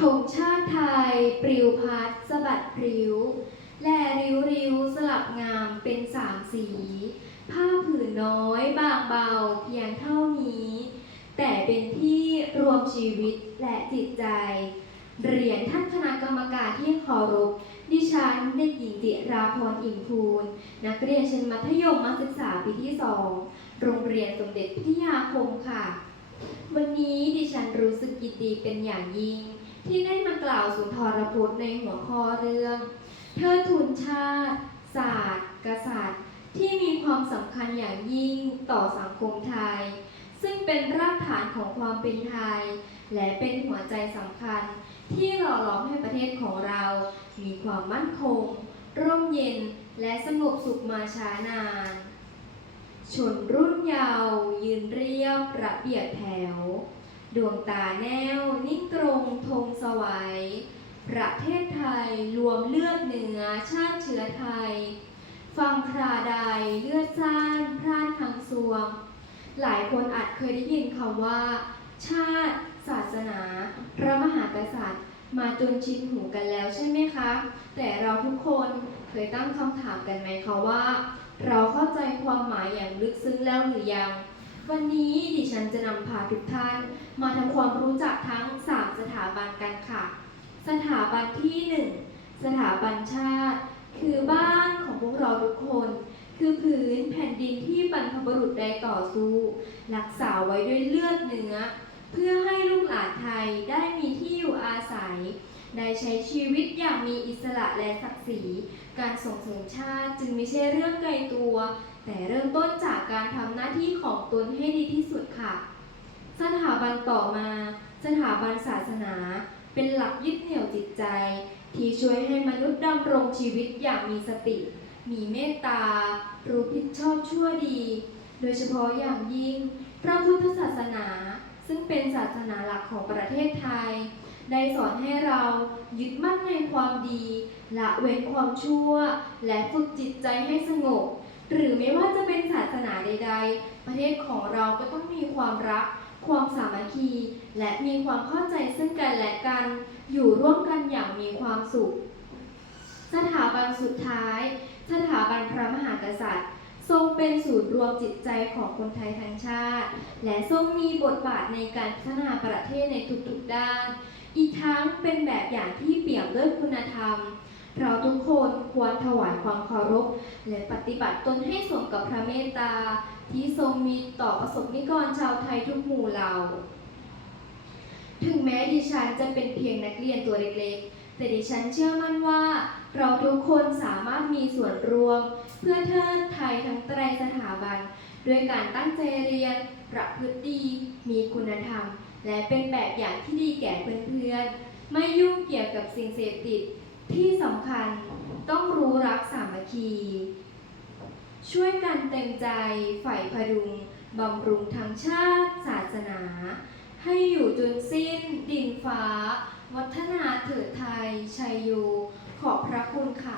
ธงชาติไทย ปลิวพัดสะบัดพริ้ว แลริ้วริ้วสลับงามเป็นสามสี ผ้าผืนน้อยบางเบาเพียงเท่านี้ แต่เป็นที่รวมชีวิตและจิตใจ เหรียนท่านคณะกรรมการที่เคารพดิฉันเด็กหญิงจิราพรอิ่มภูลนักเรียนชั้นมัธยมมัธศึกษาปีที่สองโรงเรียนสมเด็จพิทยาคมค่ะ วันนี้ดิฉันรู้สึกยินดีเป็นอย่างยิ่ง ที่ได้มากล่าวสุนทรพจน์ในหัวข้อเรื่องเทิดทูนชาติ ศาสตร์ กษัตริย์ ที่มีความสำคัญอย่างยิ่งต่อสังคมไทย ซึ่งเป็นรากฐานของความเป็นไทย และเป็นหัวใจสำคัญ ที่หล่อหลอมให้ประเทศของเรา มีความมั่นคง ร่มเย็นและสงบสุขมาช้านาน ชนรุ่นเยาว์ยืนเรียบระเบียบแถว ดวงตาแนว นิ่งตรงธงสวัย ประเทศไทยรวมเลือดเหนือชาติเชื้อไทย ฟังคราใดเลือดซ่านพร่านทางสวง หลายคนอาจเคยได้ยินคำว่า ชาติ ศาสนา พระมหากษัตริย์ มาจนชินหูกันแล้วใช่ไหมคะ แต่เราทุกคนเคยตั้งคำถามกันไหมคะว่า เราเข้าใจความหมายอย่างลึกซึ้งแล้วหรือยัง วันนี้ดิฉันจะนำพาทุกท่าน มาทำความรู้จักทั้ง 3 สถาบันกันค่ะ สถาบันที่ 1 สถาบันชาติ คือบ้านของพวกเราทุกคน คือผืนแผ่นดินที่บรรพบุรุษได้ต่อสู้รักษาไว้ด้วยเลือดเนื้อ เพื่อให้ลูกหลานไทยได้มีที่อยู่อาศัย ได้ใช้ชีวิตอย่างมีอิสระและศักดิ์ศรี การส่งเสริมชาติจึงไม่ใช่เรื่องไกลตัว แต่เริ่มต้นจาก ที่ของตนให้ดีที่สุดค่ะ สถาบันต่อมา สถาบันศาสนา เป็นหลักยึดเหนี่ยวจิตใจ ที่ช่วยให้มนุษย์ดำรงชีวิตอย่างมีสติ มีเมตตา รู้ผิดชอบชั่วดี โดยเฉพาะอย่างยิ่ง พระพุทธศาสนา ซึ่งเป็นศาสนาหลักของประเทศไทย ได้สอนให้เรายึดมั่นในความดี ละเว้นความชั่ว และฝึกจิตใจให้สงบ หรือไม่ว่าจะเป็นศาสนาใด ๆ ประเทศของเราก็ต้องมีความรัก ความสามัคคี และมีความเข้าใจซึ่งกันและกัน อยู่ร่วมกันอย่างมีความสุข สถาบันสุดท้าย สถาบันพระมหากษัตริย์ ทรงเป็นศูนย์รวมจิตใจของคนไทยทั้งชาติ และทรงมีบทบาทในการพัฒนาประเทศในทุกๆด้าน อีกทั้งเป็นแบบอย่างที่เปี่ยมด้วยคุณธรรม เราทุกคนควรถวายความเคารพ และปฏิบัติตนให้สมกับพระเมตตา ที่ทรงมีต่อประสบนิกรชาวไทยทุกหมู่เหล่า ถึงแม้ดิฉันจะเป็นเพียงนักเรียนตัวเล็กๆ แต่ดิฉันเชื่อมั่นว่า เราทุกคนสามารถมีส่วนร่วม เพื่อเทิดไทยทั้งไตรสถาบัน ด้วยการตั้งใจเรียน ประพฤติดี มีคุณธรรม และเป็นแบบอย่างที่ดีแก่เพื่อนๆ ไม่ยุ่งเกี่ยวกับสิ่งเสพติด ที่สำคัญต้องรู้รักสามัคคี ช่วยกันเต็มใจใฝ่พดุงบำรุงทั้งชาติศาสนา ให้อยู่จนสิ้นดินฟ้า วัฒนาเถิดไทยชัยโยขอบพระคุณค่ะ